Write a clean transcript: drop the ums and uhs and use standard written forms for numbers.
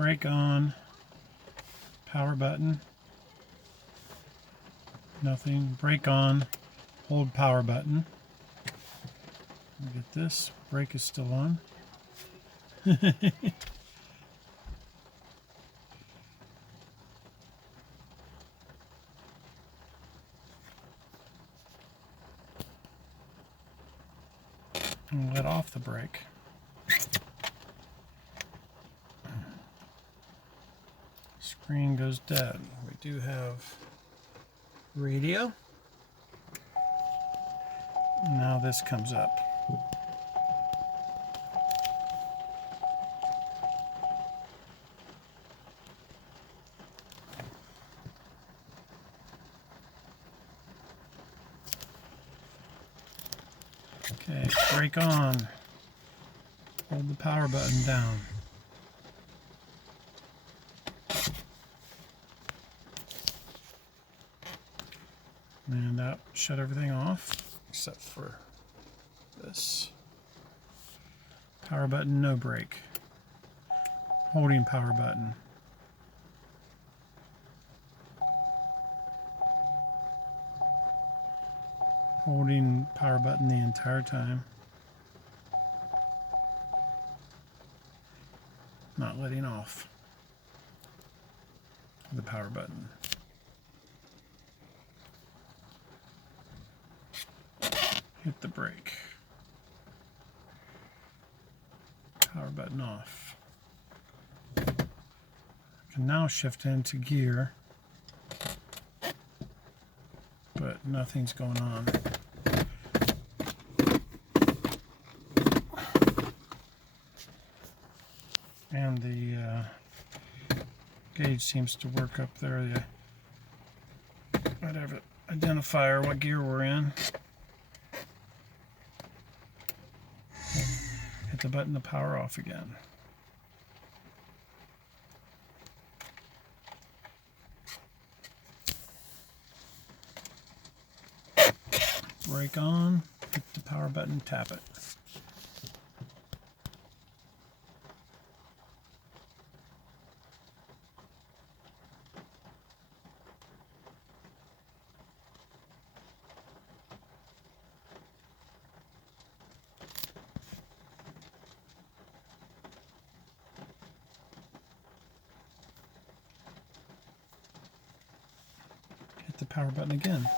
Brake on. Power button. Nothing. Brake on. Hold power button. Get this. Brake is still on. And let off the brake. Screen goes dead. We do have radio. Now this comes up. Okay, brake on. Hold the power button down. And that shut everything off, except for this. Power button, no brake. Holding power button. Holding power button the entire time. Not letting off the power button. Hit the brake. Power button off. Can now shift into gear, but nothing's going on. And the gauge seems to work up there. Whatever identifier, what gear we're in. Hit the button to power off again. Brake on, hit the power button, tap it. Hit the power button again.